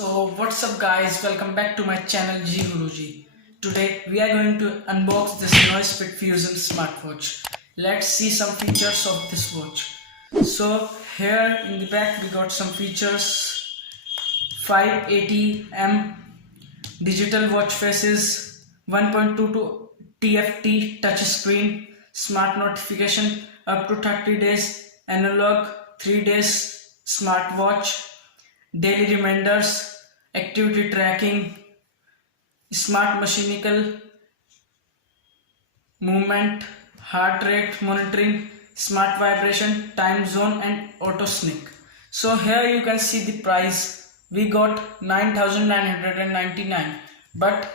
So what's up guys, welcome back to my channel G Guruji. Today we are going to unbox this Noisefit Fusion smartwatch. Let's see some features of this watch. So here in the back we got some features: 580M digital watch faces, 1.22 TFT touch screen, smart notification, up to 30 days analog, 3 days smartwatch, daily reminders, activity tracking, smart mechanical movement, heart rate monitoring, smart vibration, time zone and auto sneak. So here you can see the price. We got 9,999, but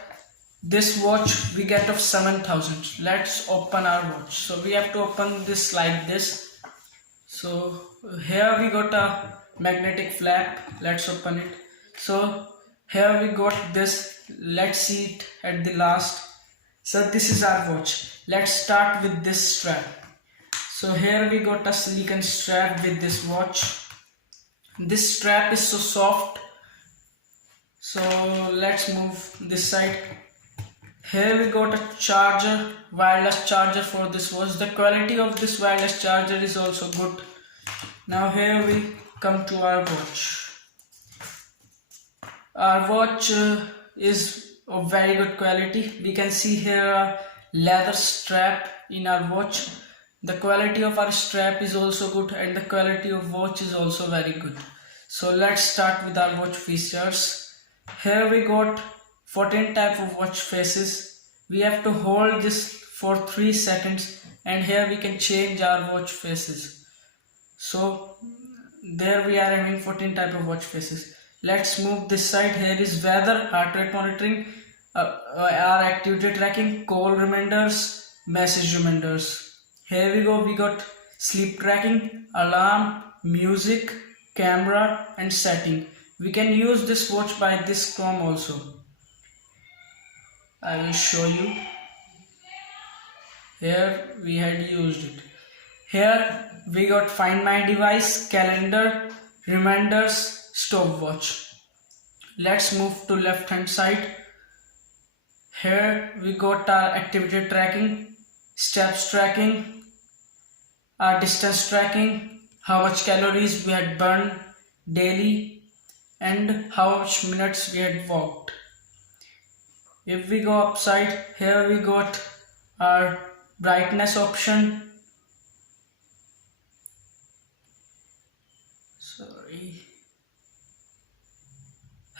this watch we get of 7,000. Let's open our watch. So we have to open this like this. So here we got a magnetic flap. Let's open it. So here we got this. Let's see it at the last. So this is our watch. Let's start with this strap. So here we got a silicone strap with this watch. This strap is so soft. So let's move this side. Here we got a charger, wireless charger for this watch. The quality of this wireless charger is also good. Now here we come to our watch. Our watch is of very good quality. We can see here a leather strap in our watch. The quality of our strap is also good and the quality of watch is also very good. So let's start with our watch features. Here we got 14 type of watch faces. We have to hold this for 3 seconds and here we can change our watch faces. So there we are having 14 type of watch faces. Let's move this side. Here is weather, heart rate monitoring, our activity tracking, call reminders, message reminders. Here we go. We got sleep tracking, alarm, music, camera and setting. We can use this watch by this Chrome also. I will show you. Here we had used it. Here we got find my device, calendar, reminders, stopwatch. Let's move to left hand side. Here we got our activity tracking, steps tracking, our distance tracking, how much calories we had burned daily and how much minutes we had walked. If we go upside, here we got our brightness option.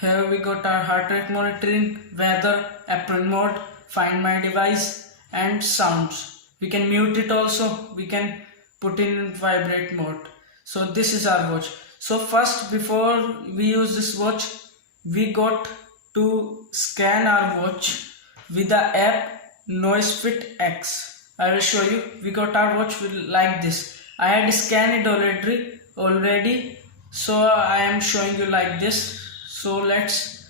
Here we got our heart rate monitoring, weather, apron mode, find my device and sounds. We can mute it also. We can put in vibrate mode. So this is our watch. So first, before we use this watch, we got to scan our watch with the app Noisefit X. I will show you. We got our watch like this. I had scanned it already, so I am showing you like this. So let's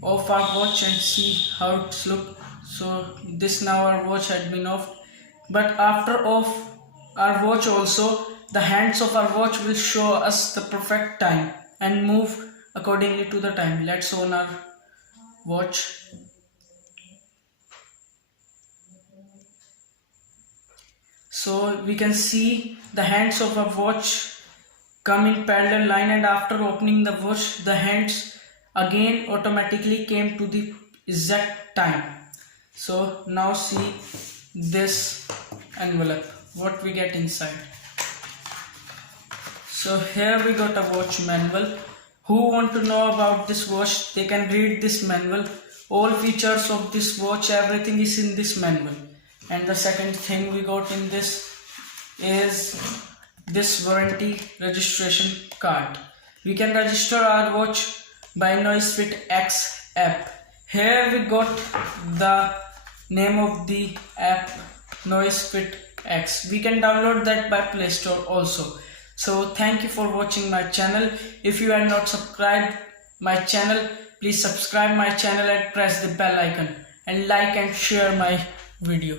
off our watch and see how it's look. So this now our watch had been off, but after off our watch also, the hands of our watch will show us the perfect time and move accordingly to the time. Let's on our watch. So we can see the hands of our watch come in parallel line, and after opening the watch, the hands again automatically came to the exact time. So now see this envelope, what we get inside. So here we got a watch manual. Who want to know about this watch, they can read this manual. All features of this watch, everything is in this manual. And the second thing we got in this is this warranty registration card. We can register our watch by Noisefit X app. Here we got the name of the app, Noisefit X. We can download that by Play Store also. So thank you for watching my channel. If you are not subscribed my channel, please subscribe my channel and press the bell icon and like and share my video.